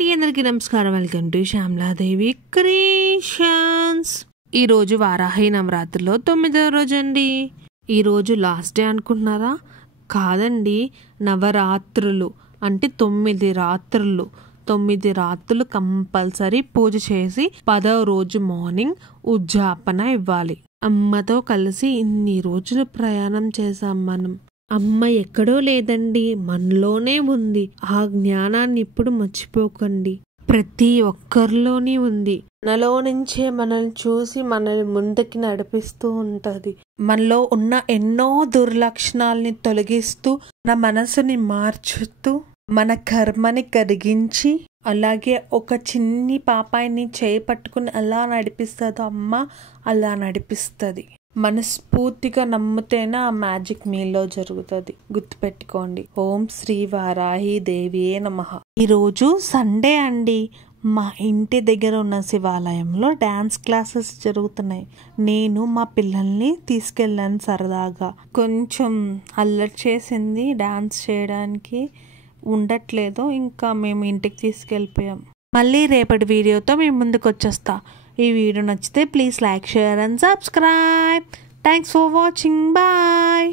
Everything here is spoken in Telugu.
అండి, అందరికీ నమస్కారం. Welcome to Shyamala Devi creations. ఈ రోజు వారాహి నవరాత్రిలో 9వ రోజు అండి. ఈ రోజు లాస్ట్ డే అనుకుంటున్నారా? కాదండి, నవరాత్రులు అంటే 9 రాత్రులు. 9 రాత్రులు కంపల్సరీ పూజ చేసి 10వ రోజు మార్నింగ్ ఉజ్జాపన ఇవ్వాలి. అమ్మతో కలిసి ఇన్ని రోజులు ప్రయాణం చేసాం మనం. అమ్మ ఎక్కడో లేదండి, మనలోనే ఉంది. ఆ జ్ఞానాన్ని ఇప్పుడు మర్చిపోకండి. ప్రతి ఒక్కరిలోని ఉంది. మనలో నుంచే మనల్ని చూసి మనల్ని ముందుకి నడిపిస్తూ ఉంటది. మనలో ఉన్న ఎన్నో దుర్లక్షణాలని తొలగిస్తూ మన మనసుని మార్చుతూ మన కర్మని కరిగించి అలాగే ఒక చిన్ని పాపాయిని చేపట్టుకుని ఎలా నడిపిస్తుందో అమ్మ అలా నడిపిస్తుంది. మనస్ఫూర్తిగా నమ్మితేనే ఆ మ్యాజిక్ మీలో జరుగుతుంది. గుర్తుపెట్టుకోండి. ఓం శ్రీ వారాహి దేవియే నమః. ఈరోజు సండే అండి. మా ఇంటి దగ్గర ఉన్న శివాలయంలో డాన్స్ క్లాసెస్ జరుగుతున్నాయి. నేను మా పిల్లల్ని తీసుకెళ్ళాను సరదాగా. కొంచెం అల్లరి చేసింది, డాన్స్ చేయడానికి ఉండట్లేదు. ఇంకా మేము ఇంటికి తీసుకెళ్ళిపోయాం. మళ్ళీ రేపటి వీడియోతో మేము ముందుకు వచ్చేస్తా. ఈ వీడియో నచ్చితే please like, share and subscribe. Thanks for watching. Bye.